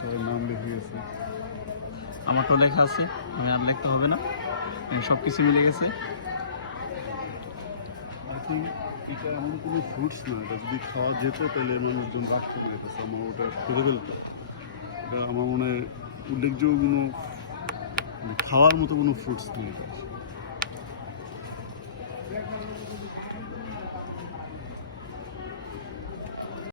সবার নাম লিখে গেছে। আমারটাও লেখা আছে, আমি আর লিখতে হবে না, সব কিছু মিলে গেছে। আই থিঙ্ক এটা এমন কোনো ফ্রুটস না, এটা যদি খাওয়া যেত তাহলে মানুষজন রাখতে না যেত, আমার ওটা খেতে ফেলতো। এটা আমার মনে হয় উল্লেখযোগ্য কোনো খাওয়ার মতো কোনো ফ্রুটস নেই এটা।